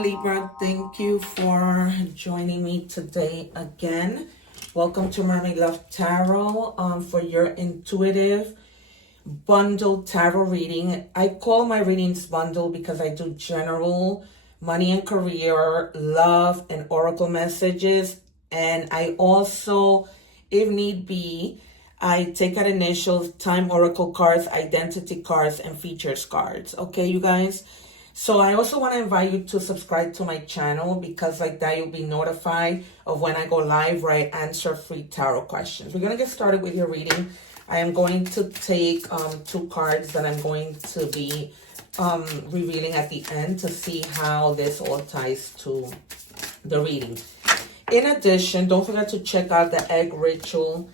Libra. Thank you for joining me today again. Welcome to Mermaid Love Tarot for your intuitive bundle tarot reading. I call my readings bundle because I do general money and career, love, and oracle messages. And I also, if need be, I take out initials, time oracle cards, identity cards, and features cards. Okay, you guys? So I also want to invite you to subscribe to my channel because like that you'll be notified of when I go live where I answer free tarot questions. We're going to get started with your reading. I am going to take two cards that I'm going to be revealing at the end to see how this all ties to the reading. In addition, don't forget to check out the egg ritual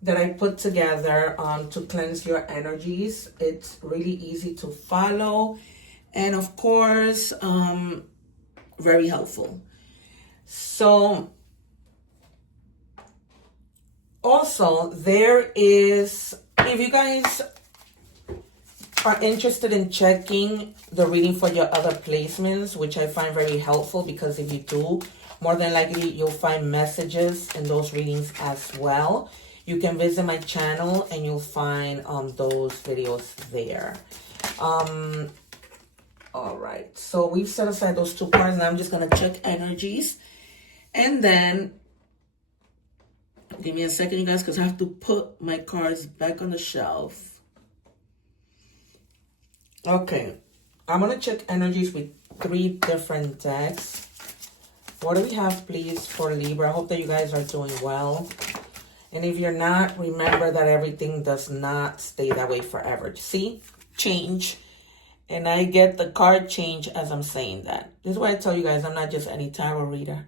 that I put together to cleanse your energies. It's really easy to follow. And of course, very helpful. So, also, there is, if you guys are interested in checking the reading for your other placements, which I find very helpful because if you do, more than likely you'll find messages in those readings as well. You can visit my channel and you'll find those videos there. All right, so we've set aside those two cards and I'm just going to check energies. And then, give me a second, you guys, because I have to put my cards back on the shelf. Okay, I'm going to check energies with 3 different decks. What do we have, please, for Libra? I hope that you guys are doing well. And if you're not, remember that everything does not stay that way forever. See? Change. And I get the card change as I'm saying that. This is why I tell you guys I'm not just any tarot reader.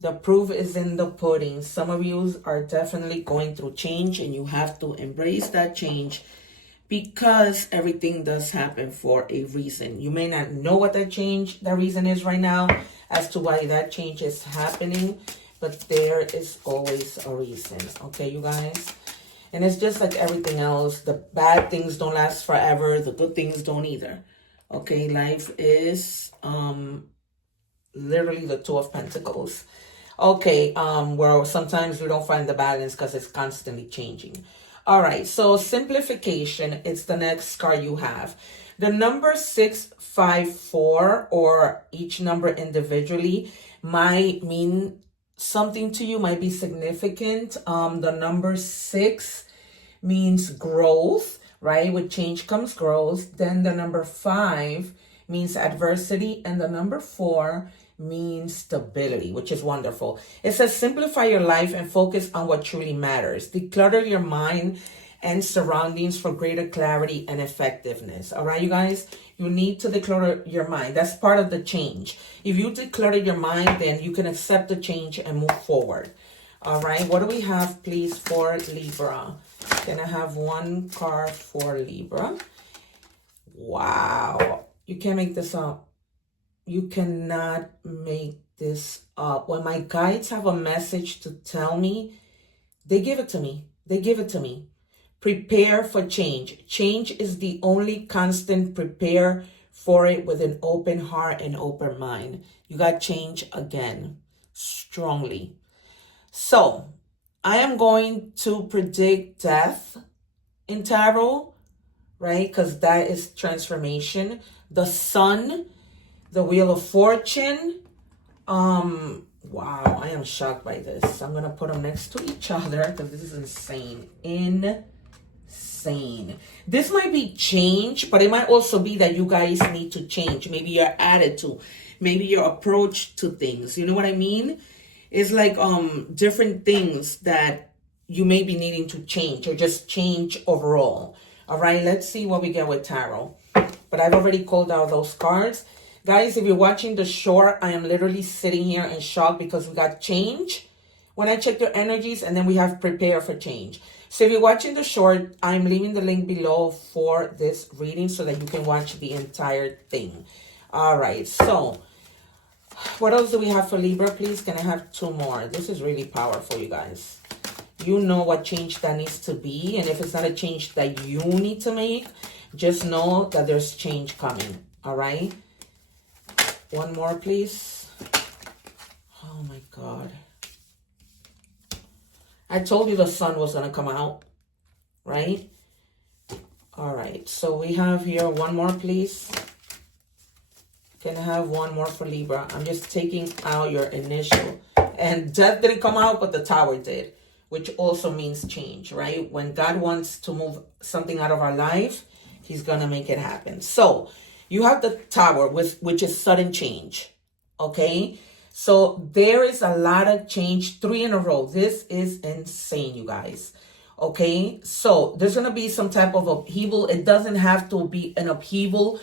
The proof is in the pudding. Some of you are definitely going through change and you have to embrace that change because everything does happen for a reason. You may not know what that reason is right now as to why that change is happening, but there is always a reason. Okay, you guys? And it's just like everything else. The bad things don't last forever. The good things don't either. Okay, life is literally the 2 of Pentacles. Okay, where sometimes we don't find the balance because it's constantly changing. All right, so simplification, it's the next card you have. The number 654 or each number individually might mean something to you, might be significant. The number 6 means growth, right? With change comes growth. Then the number 5 means adversity. And the number 4 means stability, which is wonderful. It says simplify your life and focus on what truly matters. Declutter your mind and surroundings for greater clarity and effectiveness. All right, you guys? You need to declutter your mind. That's part of the change. If you declutter your mind, then you can accept the change and move forward. All right, what do we have, please, for Libra? Can I have one card for Libra? Wow. You can't make this up. You cannot make this up. When my guides have a message to tell me, they give it to me. They give it to me. Prepare for change. Change is the only constant. Prepare for it with an open heart and open mind. You got change again, strongly. So, I am going to predict death in tarot, right? Because that is transformation. The Sun, the Wheel of Fortune. Wow, I am shocked by this. I'm going to put them next to each other because this is insane. Insane. This might be change, but it might also be that you guys need to change. Maybe your attitude, maybe your approach to things. You know what I mean? It's like different things that you may be needing to change or just change overall. All right, let's see what we get with tarot. But I've already called out those cards. Guys, if you're watching the short, I am literally sitting here in shock because we got change when I check your energies, and then we have prepare for change. So if you're watching the short, I'm leaving the link below for this reading so that you can watch the entire thing. All right, so what else do we have for Libra, please? Can I have 2 more? This is really powerful, you guys. You know what change that needs to be. And if it's not a change that you need to make, just know that there's change coming. All right? One more, please. Oh my God. I told you the sun was going to come out, right? All right. So we have here one more, please. Can I have one more for Libra? I'm just taking out your initial. And death didn't come out, but the Tower did, which also means change, right? When God wants to move something out of our life, he's going to make it happen. So you have the Tower, which is sudden change, okay? So there is a lot of change, 3 in a row. This is insane, you guys. Okay, so there's going to be some type of upheaval. It doesn't have to be an upheaval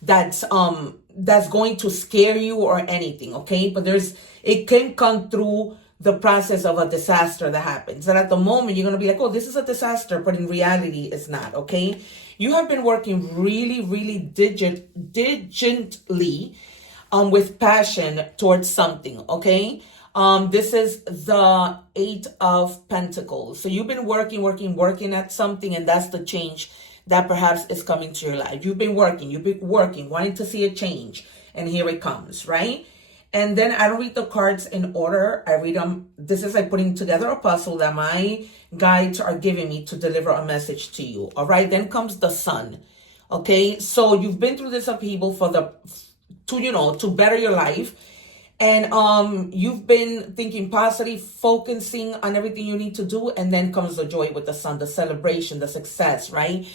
that's going to scare you or anything, okay? But it can come through the process of a disaster that happens. And at the moment, you're going to be like, oh, this is a disaster, but in reality, it's not, okay? You have been working really, really diligently with passion towards something, okay? This is the 8 of Pentacles. So you've been working at something, and that's the change that perhaps is coming to your life. You've been working, wanting to see a change, and here it comes, right? And then I don't read the cards in order. I read them. This is like putting together a puzzle that my guides are giving me to deliver a message to you. All right. Then comes the Sun. Okay. So you've been through this upheaval to better your life. And you've been thinking positive, focusing on everything you need to do. And then comes the joy with the Sun, the celebration, the success, right?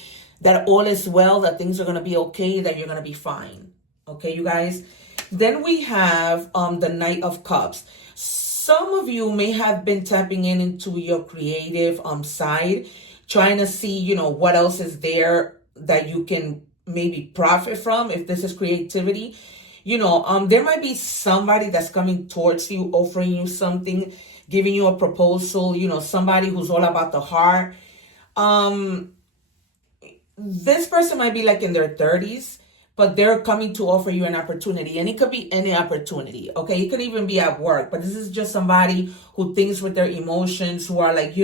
That all is well, that things are going to be okay, that you're going to be fine. Okay, you guys? Then we have the Knight of Cups. Some of you may have been tapping into your creative side, trying to see, what else is there that you can maybe profit from if this is creativity. There might be somebody that's coming towards you, offering you something, giving you a proposal, somebody who's all about the heart. This person might be like in their 30s, but they're coming to offer you an opportunity. And it could be any opportunity, okay? It could even be at work, but this is just somebody who thinks with their emotions, who are like,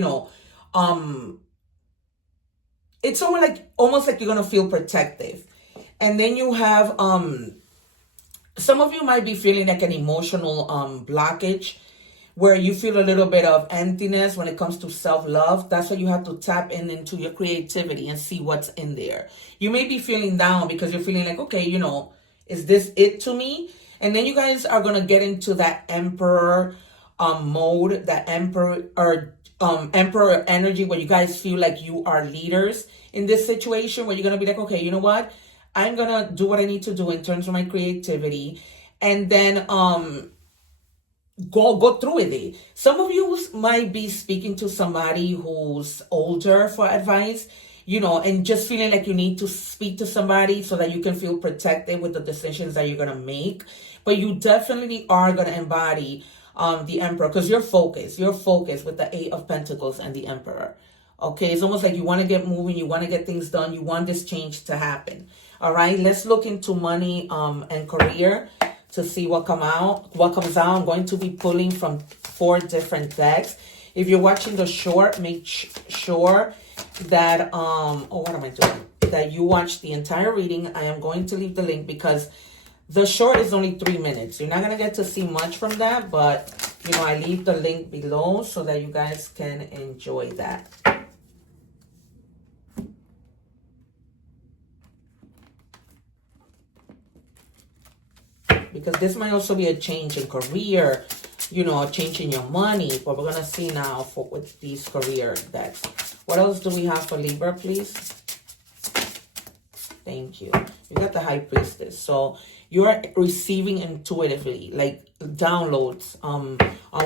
it's almost like you're going to feel protective. And then you have, some of you might be feeling like an emotional blockage where you feel a little bit of emptiness when it comes to self-love. That's why you have to tap into your creativity and see what's in there. You may be feeling down because you're feeling like, okay, is this it to me? And then you guys are going to get into that emperor mode, that emperor energy, where you guys feel like you are leaders in this situation, where you're going to be like, okay, you know what? I'm going to do what I need to do in terms of my creativity. And then go through with it. Some of you might be speaking to somebody who's older for advice, and just feeling like you need to speak to somebody so that you can feel protected with the decisions that you're going to make. But you definitely are going to embody the Emperor, because you're focused with the 8 of Pentacles and the Emperor. Okay, it's almost like you want to get moving, you want to get things done, you want this change to happen. All right, let's look into money and career to see what comes out. I'm going to be pulling from 4 different decks. If you're watching the short, make sure that that you watch the entire reading. I am going to leave the link because the short is only 3 minutes. You're not going to get to see much from that, but I leave the link below so that you guys can enjoy that. Because this might also be a change in career, a change in your money. But we're going to see now with these career decks. What else do we have for Libra, please? Thank you. You got the High Priestess. So you're receiving intuitively, like downloads on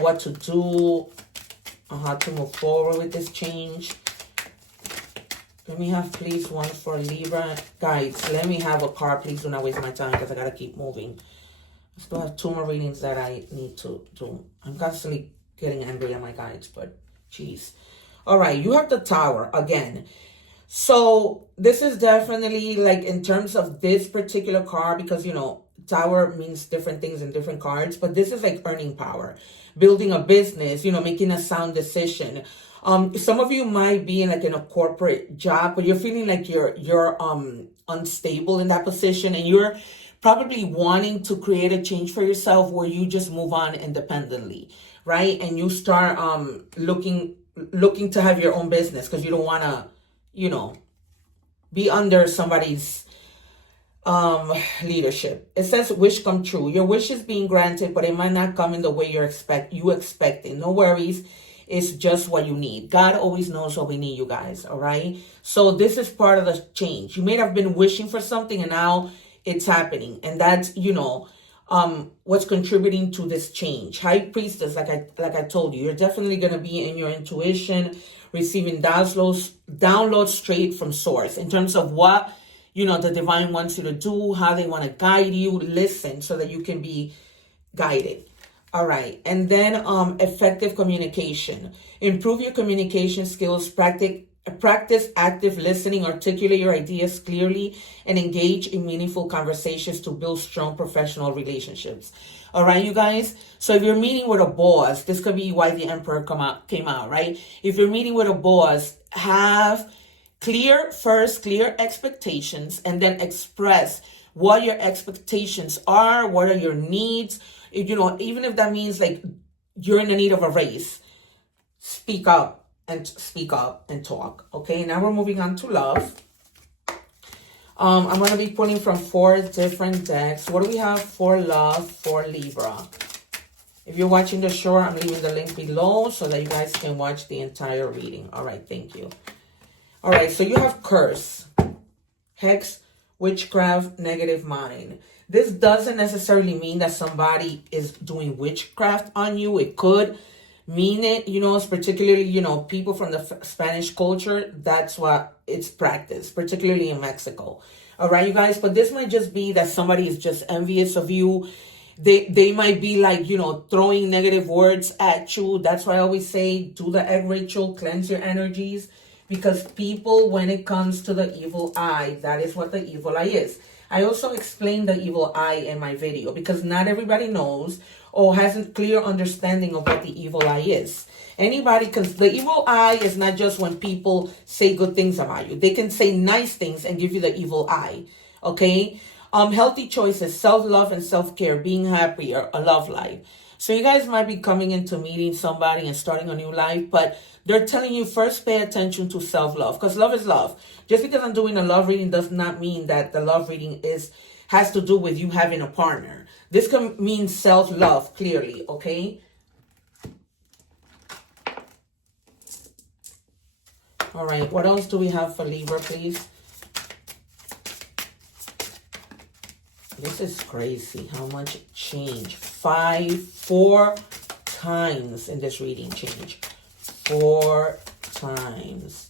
what to do, on how to move forward with this change. Let me have, please, one for Libra. Guys, let me have a card. Please do not waste my time because I got to keep moving. I still have 2 more readings that I need to do. I'm constantly getting angry at my guides, but geez. All right, you have the Tower again. So this is definitely like in terms of this particular card, because, Tower means different things in different cards, but this is like earning power, building a business, making a sound decision. Some of you might be in a corporate job, but you're feeling like you're unstable in that position, and you're probably wanting to create a change for yourself where you just move on independently, right? And you start looking to have your own business because you don't want to, you know, be under somebody's leadership. It says wish come true. Your wish is being granted, but it might not come in the way you expecting. No worries. It's just what you need. God always knows what we need, you guys. All right. So this is part of the change. You may have been wishing for something and now it's happening. And that's, you know, what's contributing to this change. High Priestess, like I told you, you're definitely going to be in your intuition, receiving downloads straight from source in terms of what, you know, the divine wants you to do, how they want to guide you. Listen so that you can be guided. All right. And then effective communication. Improve your communication skills. Practice active listening. Articulate your ideas clearly and engage in meaningful conversations to build strong professional relationships. All right, you guys. So if you're meeting with a boss, this could be why the Emperor came out, right? If you're meeting with a boss, have clear expectations and then express what your expectations are. What are your needs? You know, even if that means like you're in the need of a raise, speak up and talk. Okay, now we're moving on to love. I'm going to be pulling from 4 different decks. What do we have for love for Libra? If you're watching the show, I'm leaving the link below so that you guys can watch the entire reading. All right, thank you. All right, so you have curse, hex, witchcraft, negative mind. This doesn't necessarily mean that somebody is doing witchcraft on you. It could mean it, you know, it's particularly, you know, people from the Spanish culture. That's what it's practiced, particularly in Mexico. All right, you guys. But this might just be that somebody is just envious of you. They might be like, you know, throwing negative words at you. That's why I always say do the egg ritual, cleanse your energies. Because people, when it comes to the evil eye, that is what the evil eye is. I also explained the evil eye in my video because not everybody knows or has a clear understanding of what the evil eye is. Anybody, because the evil eye is not just when people say good things about you. They can say nice things and give you the evil eye. Okay? Healthy choices, self-love and self-care, being happier, a love life. So you guys might be coming into meeting somebody and starting a new life, but they're telling you first pay attention to self-love because love is love. Just because I'm doing a love reading does not mean that the love reading has to do with you having a partner. This can mean self-love clearly, okay? All right, what else do we have for Libra, please? This is crazy how much change. 4 times in this reading change. 4 times.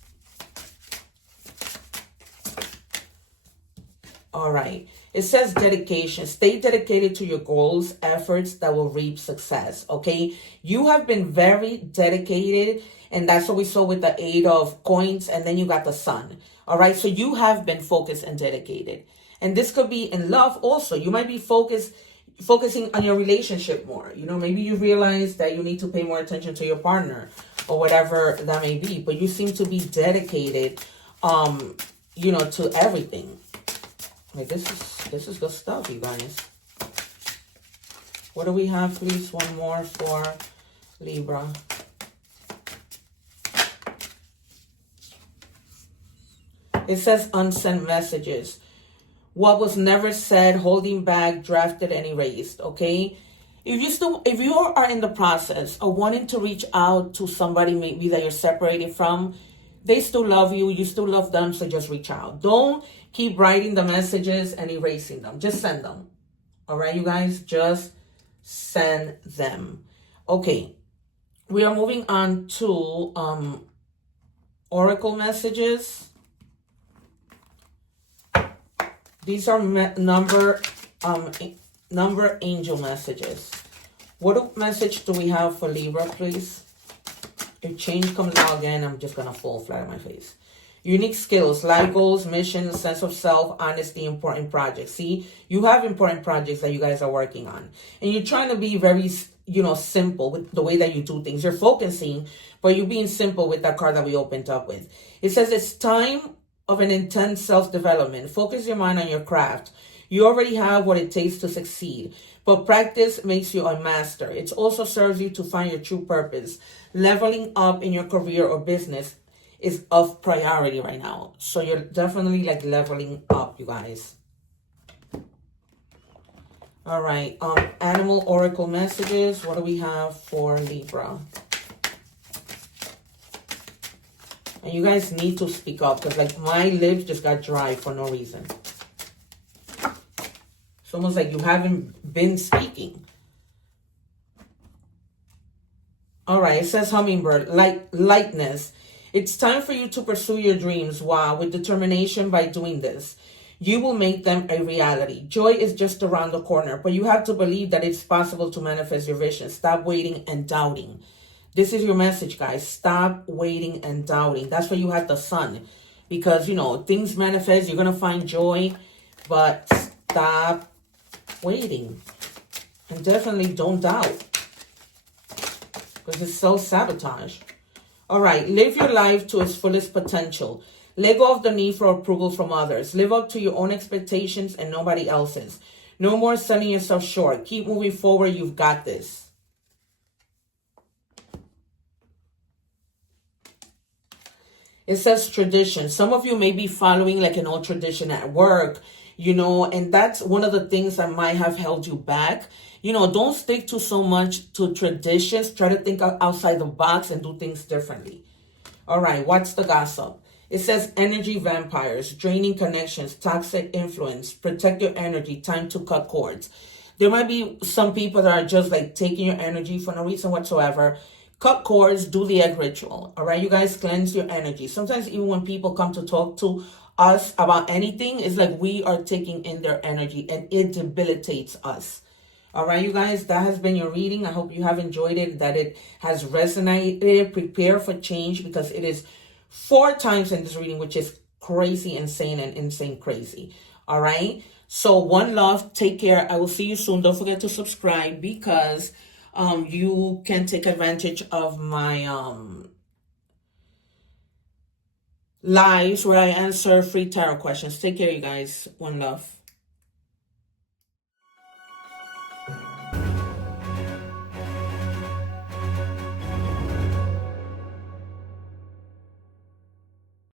All right. It says dedication. Stay dedicated to your goals, efforts that will reap success. Okay. You have been very dedicated. And that's what we saw with the 8 of coins. And then you got the sun. All right. So you have been focused and dedicated. And this could be in love also. You might be focusing on your relationship more. You know, maybe you realize that you need to pay more attention to your partner or whatever that may be. But you seem to be dedicated, you know, to everything. Like this is good stuff, you guys. What do we have, please? One more for Libra. It says unsent messages. What was never said, holding back, drafted, and erased, okay? If you are in the process of wanting to reach out to somebody maybe that you're separated from, they still love you, you still love them, so just reach out. Don't keep writing the messages and erasing them. Just send them. All right, you guys? Just send them. Okay. We are moving on to oracle messages. These are number angel messages. What message do we have for Libra, please? If change comes out again, I'm just going to fall flat on my face. Unique skills, life goals, mission, sense of self, honesty, important projects. See, you have important projects that you guys are working on. And you're trying to be very, you know, simple with the way that you do things. You're focusing, but you're being simple with that card that we opened up with. It says it's time of an intense self-development. Focus your mind on your craft. You already have what it takes to succeed, but practice makes you a master. It also serves you to find your true purpose. Leveling up in your career or business is of priority right now. So you're definitely like leveling up, you guys. All right, animal oracle messages. What do we have for Libra? And you guys need to speak up because like my lips just got dry for no reason. It's almost like you haven't been speaking. All right, it says hummingbird, lightness. It's time for you to pursue your dreams. Wow, with determination by doing this. You will make them a reality. Joy is just around the corner, but you have to believe that it's possible to manifest your vision. Stop waiting and doubting. This is your message, guys. Stop waiting and doubting. That's why you have the sun. Because, you know, things manifest. You're going to find joy. But stop waiting. And definitely don't doubt. Because it's self-sabotage. All right. Live your life to its fullest potential. Let go of the need for approval from others. Live up to your own expectations and nobody else's. No more selling yourself short. Keep moving forward. You've got this. It says tradition. Some of you may be following like an old tradition at work, you know, and that's one of the things that might have held you back. You know, don't stick to so much to traditions. Try to think outside the box and do things differently. All right, what's the gossip? It says energy vampires, draining connections, toxic influence, protect your energy, time to cut cords. There might be some people that are just like taking your energy for no reason whatsoever. Cut cords, do the egg ritual. All right, you guys, cleanse your energy. Sometimes even when people come to talk to us about anything, it's like we are taking in their energy and it debilitates us. All right, you guys, that has been your reading. I hope you have enjoyed it, that it has resonated. Prepare for change because it is 4 times in this reading, which is crazy, insane, and insane crazy. All right, so one love. Take care. I will see you soon. Don't forget to subscribe because you can take advantage of my lives where I answer free tarot questions. Take care, you guys. One love.